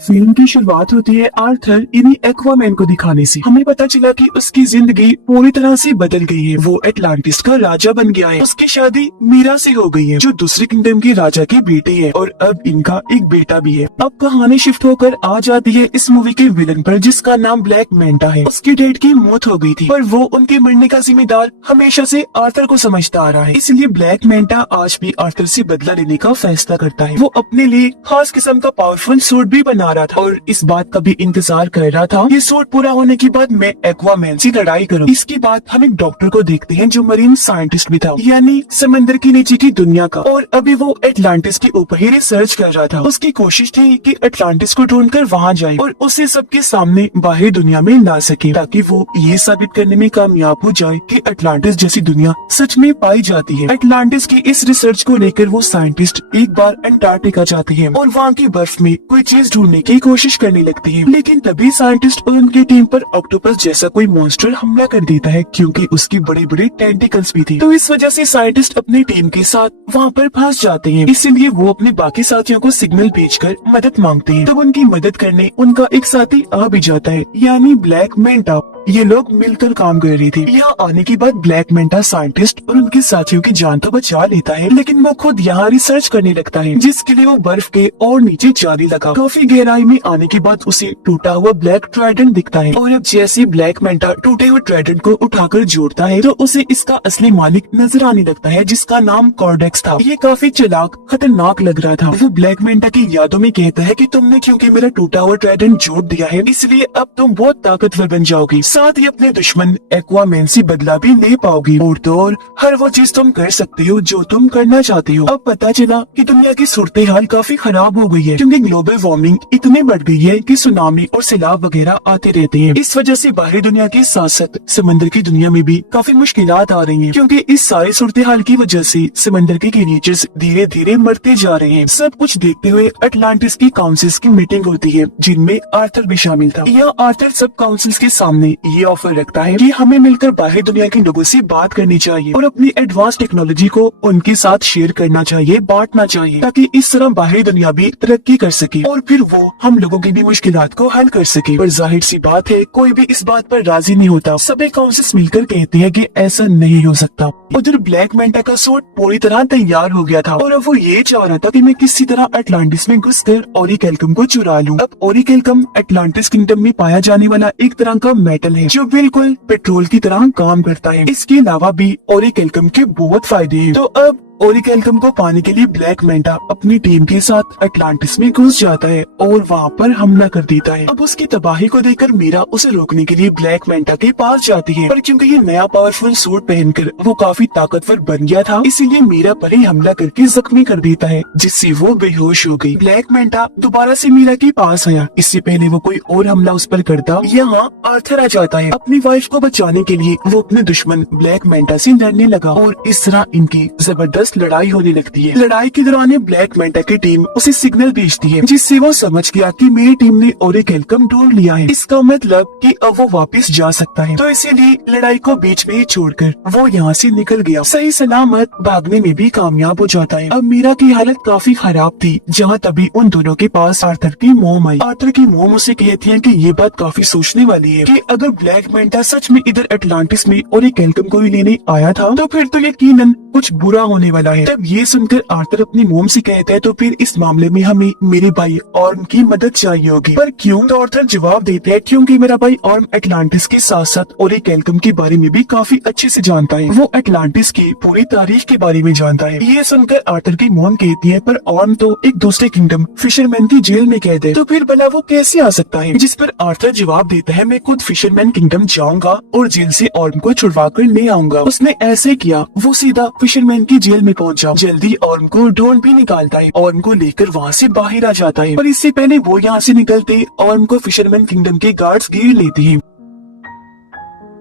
Film की शुरुआत होती है आर्थर इन्हीं एक्वामैन को दिखाने से। हमें पता चला कि उसकी जिंदगी पूरी तरह से बदल गई है। वो एटलांटिस का राजा बन गया है। उसकी शादी मीरा से हो गई है जो दूसरे किंगडम के राजा की बेटी है और अब इनका एक बेटा भी है। अब कहानी शिफ्ट होकर आ जाती है इस मूवी के विलन पर जिसका नाम ब्लैक मैंटा है। उसकी डैड की मौत हो गई थी पर वो उनके मरने का जिम्मेदार हमेशा से आर्थर को समझता आ रहा है। इसलिए ब्लैक मैंटा आज भी आर्थर से बदला लेने का फैसला करता है। वो अपने लिए खास किस्म का पावरफुल सूट भी बना रहा था और इस बात का भी इंतजार कर रहा था ये सूट पूरा होने के बाद मैं एक्वामैन से लड़ाई करूं। इसके बाद हम एक डॉक्टर को देखते हैं जो मरीन साइंटिस्ट भी था यानी समंदर के नीचे की दुनिया का, और अभी वो एटलांटिस के ऊपर ही रिसर्च कर रहा था। उसकी कोशिश थी कि एटलांटिस को ढूंढकर वहां जाए और उसे सबके सामने बाहरी दुनिया में ला सके ताकि वो ये साबित करने में कामयाब हो जाए कि एटलांटिस जैसी दुनिया सच में पाई जाती है। एटलांटिस की इस रिसर्च को लेकर वो साइंटिस्ट एक बार अंटार्कटिका जाते हैं और वहाँ की बर्फ में कोई चीज ढूंढने की कोशिश करने लगती है। लेकिन तभी साइंटिस्ट और उनकी टीम पर ऑक्टोपस जैसा कोई मॉन्स्टर हमला कर देता है क्योंकि उसकी बड़े बड़े टेंटिकल्स भी थी। तो इस वजह से साइंटिस्ट अपनी टीम के साथ वहाँ पर फंस जाते हैं। इसीलिए वो अपने बाकी साथियों को सिग्नल भेजकर मदद मांगते हैं। तब उनकी मदद करने उनका एक साथी आ भी जाता है यानी ब्लैक मैंटा। ये लोग मिलकर काम कर रही थी। यहाँ आने के बाद ब्लैक मैंटा साइंटिस्ट और उनके साथियों की जान तो बचा लेता है लेकिन वो खुद यहाँ रिसर्च करने लगता है जिसके लिए वो बर्फ के और नीचे जाने लगा। काफी गहराई में आने के बाद उसे टूटा हुआ ब्लैक ट्राइडेंट दिखता है और अब जैसे ब्लैक मैंटा टूटे हुए ट्राइडेंट को उठाकर जोड़ता है तो उसे इसका असली मालिक नजर आने लगता है जिसका नाम कॉर्डेक्स था। ये काफी चालाक खतरनाक लग रहा था। वो ब्लैक मैंटा की यादों में कहता है कि तुमने क्योंकि मेरा टूटा हुआ ट्राइडेंट जोड़ दिया है इसलिए अब तुम बहुत ताकतवर बन जाओगी, साथ ही अपने दुश्मन एक्वामैन से बदला भी ले पाओगी और तो और हर वो चीज तुम कर सकते हो जो तुम करना चाहते हो। अब पता चला कि दुनिया की सूरत हाल काफी खराब हो गई है क्योंकि ग्लोबल वार्मिंग इतनी बढ़ गई है कि सुनामी और सैलाब वगैरह आते रहते हैं। इस वजह से बाहरी दुनिया के साथ साथ समंदर की दुनिया में भी काफी मुश्किलात आ रही हैं क्योंकि इस सारी सूरत हाल की वजह से समंदर के क्रीचर्स धीरे धीरे मरते जा रहे हैं। सब कुछ देखते हुए अटलांटिस की काउंसिल्स की मीटिंग होती है जिनमें आर्थर भी शामिल था। यह आर्थर सब काउंसिल्स के सामने ये ऑफर रखता है कि हमें मिलकर बाहरी दुनिया के लोगों से बात करनी चाहिए और अपनी एडवांस टेक्नोलॉजी को उनके साथ शेयर करना चाहिए, बांटना चाहिए ताकि इस तरह बाहरी दुनिया भी तरक्की कर सके और फिर वो हम लोगों की भी मुश्किलात को हल कर सके। पर जाहिर सी बात है कोई भी इस बात पर राजी नहीं होता। सभी काउंसिल्स मिलकर कहते हैं कि ऐसा नहीं हो सकता। उधर ब्लैक मैंटा का सूट पूरी तरह तैयार हो गया था और अब वो ये चाह रहा था कि मैं किसी तरह अटलांटिस में घुसकर ओरिकेल्कम को चुरा लूं। अब ओरिकेल्कम अटलांटिस किंगडम में पाया जाने वाला एक तरह का मेटल है जो बिल्कुल पेट्रोल की तरह काम करता है। इसके अलावा भी ओरिकेल्कम के बहुत फायदे हैं। तो अब ओरिकेल्कम को पाने के लिए ब्लैक मैंटा अपनी टीम के साथ अटलांटिस में घुस जाता है और वहाँ पर हमला कर देता है। अब उसकी तबाही को देखकर मीरा उसे रोकने के लिए ब्लैक मैंटा के पास जाती है पर क्योंकि ये नया पावरफुल सूट पहनकर वो काफी ताकतवर बन गया था इसीलिए मीरा पर ही हमला करके जख्मी कर देता है जिससे वो बेहोश हो गई। ब्लैक मैंटा दोबारा से मीरा के पास आया। इससे पहले वो कोई और हमला उस पर करता यहाँ आर्थर आ जाता है। अपनी वाइफ को बचाने के लिए वो अपने दुश्मन ब्लैक मैंटा से लड़ने लगा और इस तरह इनकी जबरदस्त लड़ाई होने लगती है। लड़ाई के दौरान ब्लैक मैंटा की टीम उसे सिग्नल भेजती है जिससे वो समझ गया कि मेरी टीम ने ओरिकेल्कम ढूंढ लिया है। इसका मतलब कि अब वो वापस जा सकता है। तो इसीलिए लड़ाई को बीच में ही छोड़कर वो यहाँ से निकल गया। सही सलामत भागने में भी कामयाब हो जाता है। अब मीरा की हालत काफी खराब थी जहाँ तभी उन दोनों के पास आर्थर की मोम आई। आर्थर की मोम उसे कहती है कि ये बात काफी सोचने वाली है कि अगर ब्लैक मैंटा सच में इधर अटलांटिस में ओरिकेल्कम को ही लेने आया था तो फिर तो यकीनन कुछ बुरा होने वाला है। तब ये सुनकर आर्थर अपनी मोम से कहता है तो फिर इस मामले में हमें मेरे भाई ऑर्म की मदद चाहिए होगी। पर क्यों? तो आर्थर जवाब देता है क्योंकि मेरा भाई ऑर्म अटलांटिस के साथ साथ ओरिकेल्कम के बारे में भी काफी अच्छे से जानता है। वो अटलांटिस की पूरी तारीख के बारे में जानता है। ये सुनकर आर्थर की मोम कहती है पर ऑर्म तो एक दूसरे किंगडम फिशरमैन की जेल में कैद है तो फिर भला वो कैसे आ सकता है? जिस पर आर्थर जवाब देता है मैं खुद फिशरमैन किंगडम जाऊंगा और जेल से ऑर्म को छुड़वा कर ले आऊंगा। उसने ऐसे किया। वो सीधा फिशरमैन की जेल में पहुंच जाओ। जल्दी ऑर्म को ढूंढ भी निकालता है। ऑर्म को लेकर वहाँ से बाहर आ जाता है पर इससे पहले वो यहाँ से निकलते ऑर्म को फिशरमैन किंगडम के गार्ड्स घेर लेते हैं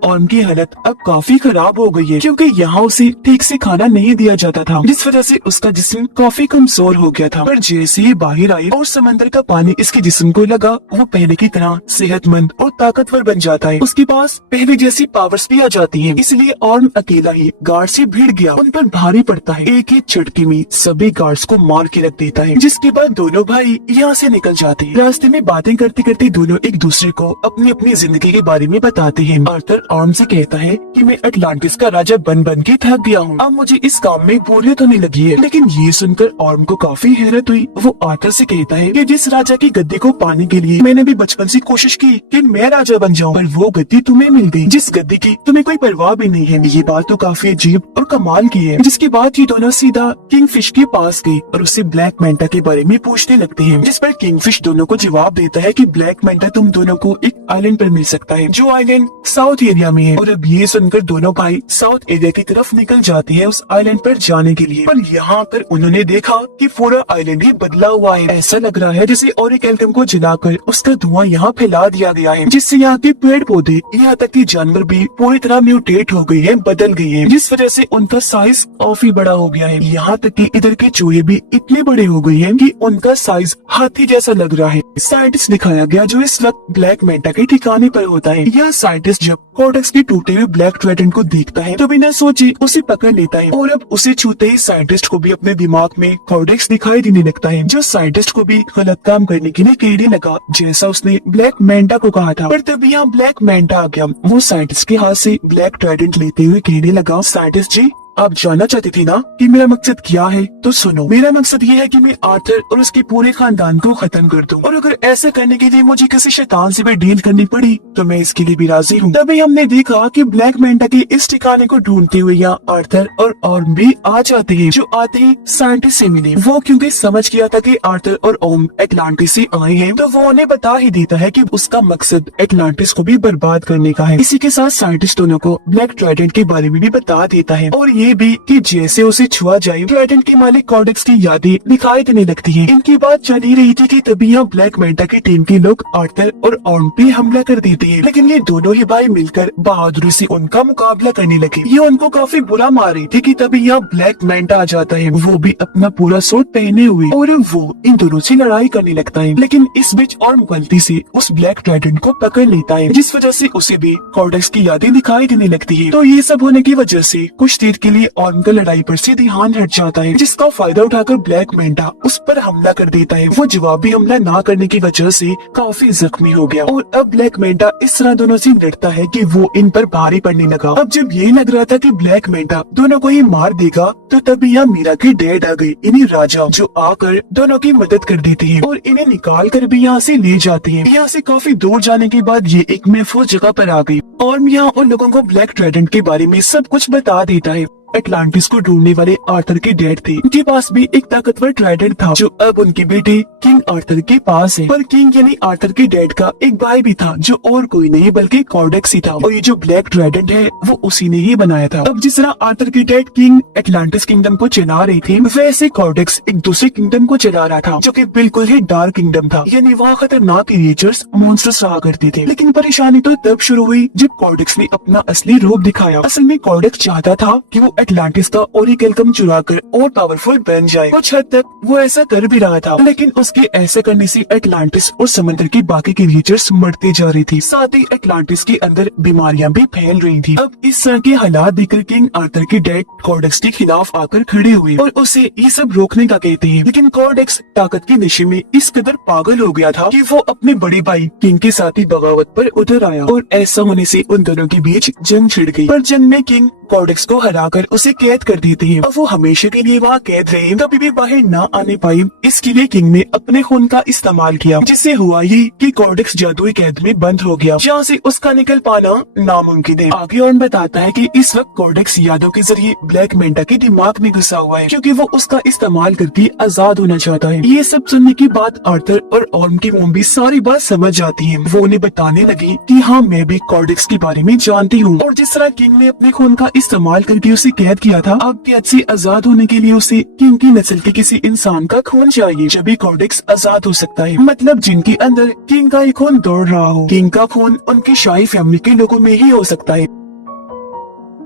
ऑर्म की हालत अब काफी खराब हो गई है, क्योंकि यहाँ उसे ठीक से खाना नहीं दिया जाता था, जिस वजह से उसका जिस्म काफी कमजोर हो गया था। पर जैसे ही बाहर आई और समंदर का पानी इसके जिस्म को लगा, वो पहले की तरह सेहतमंद और ताकतवर बन जाता है। उसके पास पहले जैसी पावर्स भी आ जाती है। इसलिए ऑर्म अकेला ही गार्ड से भिड़ गया, उन पर भारी पड़ता है। एक ही झटके में सभी गार्ड्स को मार के रख देता है, जिसके बाद दोनों भाई यहाँ से निकल जाते हैं। रास्ते में बातें करते करते दोनों एक दूसरे को अपनी अपनी जिंदगी के बारे में बताते हैं। आर्थर ऑर्म से कहता है कि मैं अटलांटिस का राजा बन के थक गया हूँ, अब मुझे इस काम में बोरियत होने लगी है। लेकिन ये सुनकर ऑर्म को काफी हैरत हुई। वो आर्थर से कहता है कि जिस राजा की गद्दी को पाने के लिए मैंने भी बचपन से कोशिश की कि मैं राजा बन जाऊँ, पर वो गद्दी तुम्हें मिल गई, जिस गद्दी की तुम्हें कोई परवाह भी नहीं है। ये बात तो काफी अजीब और कमाल की है। जिसके बाद ये दोनों सीधा किंगफिश के पास गए और उससे ब्लैक मेंटा के बारे में पूछने लगते हैं, जिस पर किंगफिश दोनों को जवाब देता है कि ब्लैक मेंटा तुम दोनों को एक आइलैंड पर मिल सकता है, जो आइलैंड साउथ एरिया में है। और अब ये सुनकर दोनों भाई साउथ एरिया की तरफ निकल जाते हैं उस आइलैंड पर जाने के लिए। पर यहाँ पर उन्होंने देखा कि पूरा आइलैंड ही बदला हुआ है। ऐसा लग रहा है जैसे ओरिकेल्कम को जलाकर उसका धुआं यहाँ फैला दिया गया है, जिससे यहाँ के पेड़ पौधे यहाँ तक कि जानवर भी पूरी तरह म्यूटेट हो गए हैं, बदल गए हैं, जिस वजह से उनका साइज काफी बड़ा हो गया है। यहाँ तक कि इधर के चूहे भी इतने बड़े हो गए हैं कि उनका साइज हाथी जैसा लग रहा है। साइंटिस्ट दिखाया गया जो इस वक्त ब्लैक मेंटा के ठिकाने पर होता है। यह साइंटिस्ट जब कोडेक्स के टूटे हुए ब्लैक ट्राइडेंट को देखता है तो बिना सोचे उसे पकड़ लेता है, और अब उसे छूते ही साइंटिस्ट को भी अपने दिमाग में कोडेक्स दिखाई देने लगता है, जो साइंटिस्ट को भी गलत काम करने के लिए कहने लगा, जैसा उसने ब्लैक मेंटा को कहा था। पर तभी यहाँ ब्लैक मेंटा आ गया। वो साइंटिस्ट के हाथ से ब्लैक ट्राइडेंट लेते हुए कहने लगा, साइंटिस्ट जी आप जानना चाहती थी ना कि मेरा मकसद क्या है, तो सुनो, मेरा मकसद ये है कि मैं आर्थर और उसके पूरे खानदान को खत्म कर दूं, और अगर ऐसा करने के लिए मुझे किसी शैतान से भी डील करनी पड़ी तो मैं इसके लिए भी राजी हूँ। तभी हमने देखा कि ब्लैक मेंटा के इस ठिकाने को ढूंढते हुए यहाँ आर्थर और ऑर्म भी आ जाते हैं, जो आते ही साइंटिस्ट से मिले। वो क्योंकि समझ गया था कि आर्थर और ऑर्म एटलांटिस से आए हैं, तो वो उन्हें बता ही देता है कि उसका मकसद एटलांटिस को भी बर्बाद करने का है। इसी के साथ साइंटिस्ट दोनों को ब्लैक ट्राइडेंट के बारे में भी बता देता है, और ये भी कि जैसे उसे छुआ जाए ट्राइडेंट के मालिक कोडेक्स की यादें दिखाई देने लगती हैं। इनकी बात चल ही रही थी कि तभी यहाँ ब्लैक मेंटा की टीम के लोग आर्थर और ऑर्म पे हमला कर देते हैं, लेकिन ये दोनों ही भाई मिलकर बहादुरी से उनका मुकाबला करने लगे। ये उनको काफी बुरा मार रही थी कि तभी यहाँ ब्लैक मेंटा आ जाता है, वो भी अपना पूरा सूट पहने हुए, और वो इन दोनों से लड़ाई करने लगता है। लेकिन इस बीच ऑर्म गलती से उस ब्लैक ट्राइडेंट को पकड़ लेता है, जिस वजह से उसे भी कोडेक्स की यादें दिखाई देने लगती है। तो ये सब होने की वजह से कुछ देर के लिए ऑर्म का लड़ाई पर से ध्यान हट जाता है, जिसका फायदा उठाकर ब्लैक मेंटा उस पर हमला कर देता है। वो जवाबी हमला ना करने की वजह से काफी जख्मी हो गया, और अब ब्लैक मेंटा इस तरह दोनों से लड़ता है कि वो इन पर भारी पड़ने लगा। अब जब ये लग रहा था कि ब्लैक मेंटा दोनों को ही मार देगा, तो तभी यहाँ मीरा के डैड आ गए, इन्हीं राजा, जो आकर दोनों की मदद कर देते हैं और इन्हें निकाल कर भी यहाँ से ले जाते हैं। यहाँ से काफी दूर जाने के बाद ये एक महफूज जगह पर आ गई, और यहाँ उन लोगों को ब्लैक ट्राइडेंट के बारे में सब कुछ बता देता है। एटलांटिस को ढूंढने वाले आर्थर के डैड थे, उनके पास भी एक ताकतवर ट्राइडेंट था, जो अब उनके बेटे किंग आर्थर के पास है। पर किंग यानी आर्थर के डैड का एक भाई भी था, जो और कोई नहीं बल्कि कोडेक्स ही था, और ये जो ब्लैक ट्राइडेंट है वो उसी ने ही बनाया था। अब जिस तरह आर्थर के डैड किंग एटलांटिस किंगडम को चला रहे थे, वैसे कोडेक्स एक दूसरे किंगडम को चला रहा था, जो कि बिल्कुल ही डार्क किंगडम था, यानी वहाँ खतरनाक क्रिएचर्स मॉन्स्टर्स रहा करते थे। लेकिन परेशानी तो तब शुरू हुई जब कोडेक्स ने अपना असली रूप दिखाया। असल में कोडेक्स चाहता था कि वो एटलांटिस का ओरिकेल्कम चुराकर और पावरफुल बन जाए। कुछ हद तक वो ऐसा कर भी रहा था, लेकिन उसके ऐसा करने से एटलांटिस और समुद्र की बाकी क्रिएचर्स मरते जा रही थी, साथ ही एटलांटिस के अंदर बीमारियां भी फैल रही थी। अब इस तरह के हालात देखकर किंग आर्थर के डैड कोडेक्स के खिलाफ आकर खड़े हुए और उसे ये सब रोकने का कहते हैं। लेकिन कोडेक्स ताकत के नशे में इस कदर पागल हो गया था कि वो अपने बड़े भाई किंग के साथ ही बगावत पर उतर आया, और ऐसा होने से उन दोनों के बीच जंग छिड़ गई। पर जंग में किंग कोडेक्स को हराकर उसे कैद कर देते हैं, और वो हमेशा के लिए वहाँ कैद रहे, कभी भी बाहर ना आने पाए। इसके लिए किंग ने अपने खून का इस्तेमाल किया, जिससे हुआ ये कि कोडेक्स जादुई कैद में बंद हो गया, जहाँ से उसका निकल पाना नामुमकिन है। आगे और बताता है कि इस वक्त कोडेक्स यादों के जरिए ब्लैक मेंटा के दिमाग में घुसा हुआ है, क्योंकि वो उसका इस्तेमाल करके आजाद होना चाहता है। ये सब सुनने के बाद आर्थर और ऑर्म की मॉम भी सारी बात समझ जाती है। वो उन्हें बताने लगी कि हाँ, मैं भी कोडेक्स के बारे में जानती हूँ, और जिस तरह किंग ने अपने खून का इस्तेमाल करके उसे कैद किया था, अब कैद से आजाद होने के लिए उसे किंग की नस्ल के किसी इंसान का खून चाहिए, जब भी कोडेक्स आजाद हो सकता है। मतलब जिनके अंदर किंग का एक खून दौड़ रहा हो। किंग का खून उनकी शाही फैमिली के लोगों में ही हो सकता है।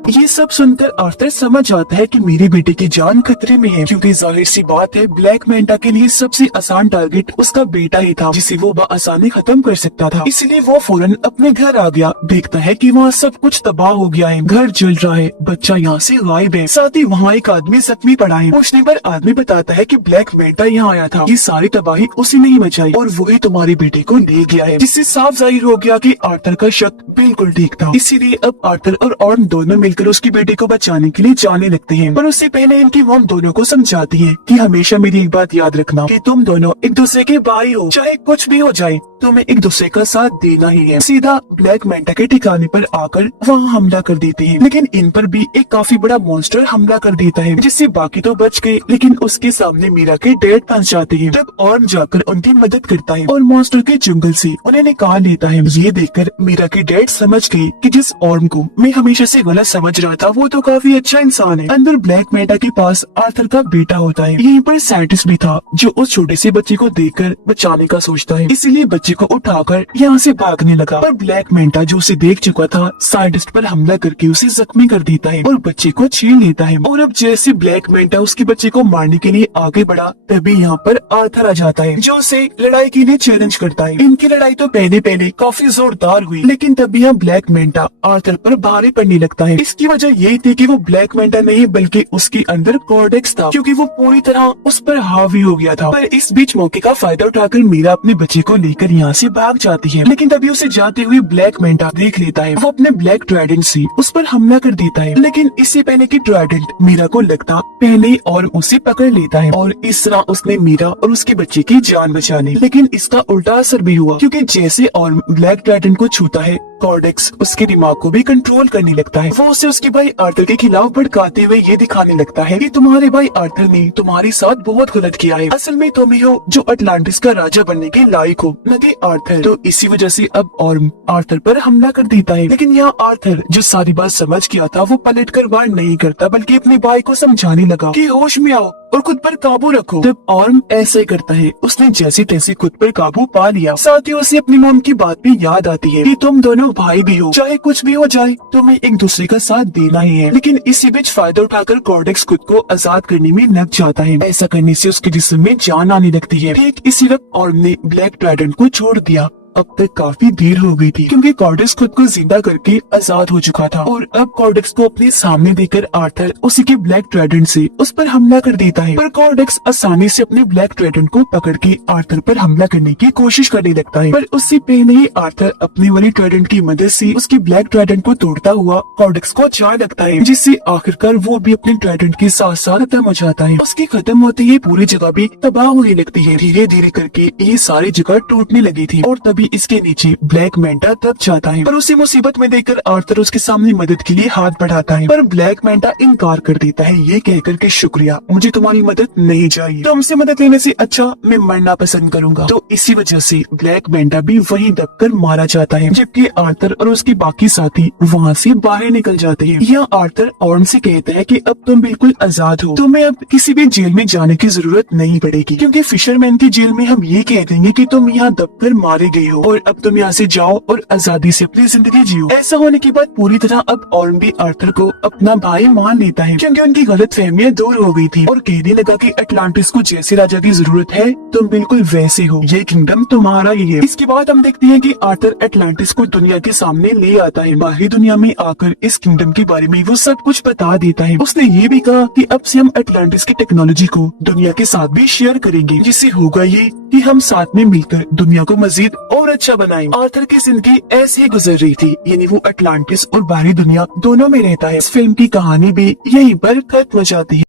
ये सब सुनकर आर्थर समझ आता है कि मेरे बेटे की जान खतरे में है, क्योंकि जाहिर सी बात है ब्लैक मेंटा के लिए सबसे आसान टारगेट उसका बेटा ही था, जिसे वो बआसानी खत्म कर सकता था। इसलिए वो फौरन अपने घर आ गया। देखता है कि वहाँ सब कुछ तबाह हो गया है, घर जल रहा है, बच्चा यहाँ से गायब है, साथ ही वहाँ एक आदमी जख्मी पड़ा है। पूछने पर आदमी बताता है कि ब्लैक मेंटा यहाँ आया था, ये सारी तबाही उसी ने ही मचाई और वही तुम्हारे बेटे को ले गया है, जिससे साफ जाहिर हो गया कि आर्थर का शक बिल्कुल ठीक था। इसीलिए अब आर्थर और ऑर्म दोनों मिलकर उसके बेटे को बचाने के लिए जाने लगते हैं। पर उससे पहले इनकी मॉम दोनों को समझाती है कि हमेशा मेरी एक बात याद रखना कि तुम दोनों एक दूसरे के भाई हो, चाहे कुछ भी हो जाए तुम्हें एक दूसरे का साथ देना ही है। सीधा ब्लैक मेंटा के ठिकाने पर आकर वहाँ हमला कर देते हैं, लेकिन इन पर भी एक काफी बड़ा मॉन्स्टर हमला कर देता है, जिससे बाकी तो बच गए, लेकिन उसके सामने मीरा के डैड फंस जाते हैं। तब ऑर्म जाकर उनकी मदद करता है और मॉन्स्टर के जंगल से उन्हें निकाल लेता है। ये देखकर मीरा के डैड समझ गए कि जिस ऑर्म को मैं हमेशा से गलत समझ रहा था वो तो काफी अच्छा इंसान है। अंदर ब्लैक मेंटा के पास आर्थर का बेटा होता है। यहीं पर साइंटिस्ट भी था जो उस छोटे से बच्चे को देखकर बचाने का सोचता है, इसीलिए बच्चे को उठाकर यहाँ से भागने लगा। पर ब्लैक मेंटा जो उसे देख चुका था साइंटिस्ट पर हमला करके उसे जख्मी कर देता है और बच्चे को छीन लेता है। और अब जैसे ब्लैक मेंटा उसके बच्चे को मारने के लिए आगे बढ़ा, तभी यहाँ पर आर्थर आ जाता है जो उसे लड़ाई के लिए चैलेंज करता है। इनकी लड़ाई तो पहले काफी जोरदार हुई, लेकिन तभी यहाँ ब्लैक मेंटा आर्थर पर भारी पड़ने लगता है। इसकी वजह यही थी कि वो ब्लैक मेंटा नहीं बल्कि उसके अंदर कॉर्डेक्स था, क्योंकि वो पूरी तरह उस पर हावी हो गया था। पर इस बीच मौके का फायदा उठाकर मीरा अपने बच्चे को लेकर यहाँ से भाग जाती है, लेकिन तभी उसे जाते हुए ब्लैक मेंटा देख लेता है। वो अपने ब्लैक ट्राइडेंट से उस पर हमला कर देता है, लेकिन इससे पहले कि ट्राइडेंट मीरा को लगता पहले और उसे पकड़ लेता है और इस तरह उसने मीरा और उसके बच्चे की जान बचा ली। लेकिन इसका उल्टा असर भी हुआ, क्योंकि जैसे और ब्लैक ट्राइडेंट को छूता है कॉर्डेक्स उसके दिमाग को भी कंट्रोल करने लगता है। वो उसे उसके भाई आर्थर के खिलाफ भड़काते हुए ये दिखाने लगता है कि तुम्हारे भाई आर्थर ने तुम्हारे साथ बहुत गलत किया है, असल में तुम ही हो जो अटलांटिस का राजा बनने के लायक हो, न कि आर्थर। तो इसी वजह से अब ऑर्म आर्थर पर हमला कर देता है, लेकिन यहाँ आर्थर जो सारी बात समझ गया था वो पलटकर वार नहीं करता, बल्कि अपने भाई को समझाने लगा कि होश में आओ और खुद पर काबू रखो। तब ऑर्म ऐसा ही करता है, उसने जैसे तैसे खुद पर काबू पा लिया। साथ ही उसे अपनी मॉम की बात भी याद आती है कि तुम दोनों भाई भी हो, चाहे कुछ भी हो जाए तुम्हें एक दूसरे का साथ देना ही है। लेकिन इसी बीच फायदा उठाकर कॉर्डेक्स खुद को आजाद करने में लग जाता है। ऐसा करने से उसके जिस्म में जान आने लगती है। ठीक इसी वक्त ऑर्म ने ब्लैक ट्राइडेंट को छोड़ दिया। अब तक काफी देर हो गई थी, क्योंकि कॉर्डेक्स खुद को जिंदा करके आजाद हो चुका था और अब कॉर्डेक्स को अपने सामने देखकर आर्थर उसी के ब्लैक ट्राइडेंट से उस पर हमला कर देता है। पर कॉर्डेक्स आसानी से अपने ब्लैक ट्राइडेंट को पकड़ के आर्थर पर हमला करने की कोशिश करने लगता है। पर उससे पहले ही आर्थर अपनी वाली ट्राइडेंट की मदद से उसके ब्लैक ट्राइडेंट को तोड़ता हुआ कॉर्डेक्स को अच्छा लगता है, जिससे आखिरकार वो भी अपने ट्राइडेंट के साथ साथ खत्म हो जाता है। उसके खत्म होते ही पूरी जगह भी तबाह होने लगती है। धीरे धीरे करके ये सारी जगह टूटने लगी थी और तभी इसके नीचे ब्लैक मेंटा दब जाता है। पर उसी मुसीबत में देखकर आर्थर उसके सामने मदद के लिए हाथ बढ़ाता है, पर ब्लैक मेंटा इनकार कर देता है, ये कहकर के शुक्रिया, मुझे तुम्हारी मदद नहीं चाहिए, तुमसे मदद लेने से अच्छा मैं मरना पसंद करूंगा। तो इसी वजह से ब्लैक मेंटा भी वहीं दबकर मारा जाता है, जबकि आर्थर और उसके बाकी साथी वहाँ से बाहर निकल जाते हैं। यह आर्थर ऑर्म से कहता है कि अब तुम बिल्कुल आजाद हो, तुम्हें अब किसी भी जेल में जाने की जरूरत नहीं पड़ेगी, क्योंकि फिशरमैन की जेल में हम ये कह देंगे कि तुम यहाँ दबकर मारे गए हो और अब तुम यहाँ से जाओ और आजादी से अपनी जिंदगी जियो। ऐसा होने के बाद पूरी तरह अब ऑर्म भी आर्थर को अपना भाई मान लेता है, क्योंकि उनकी गलत फहमियां दूर हो गई थी और कहने लगा कि अटलांटिस को जैसे राजा की जरूरत है तुम बिल्कुल वैसे हो, ये किंगडम तुम्हारा ही है। इसके बाद हम देखते हैं कि आर्थर अटलांटिस को दुनिया के सामने ले आता है। बाहरी दुनिया में आकर इस किंगडम के बारे में वो सब कुछ बता देता है। उसने ये भी कहा कि अब से हम अटलांटिस की टेक्नोलॉजी को दुनिया के साथ भी शेयर करेंगे, जिससे होगा ये कि हम साथ में मिलकर दुनिया को मजीद और अच्छा बनाएंगे। आर्थर की जिंदगी ऐसे ही गुजर रही थी, यानी वो अटलांटिस और बाहरी दुनिया दोनों में रहता है। इस फिल्म की कहानी भी यहीं पर खत्म हो जाती है।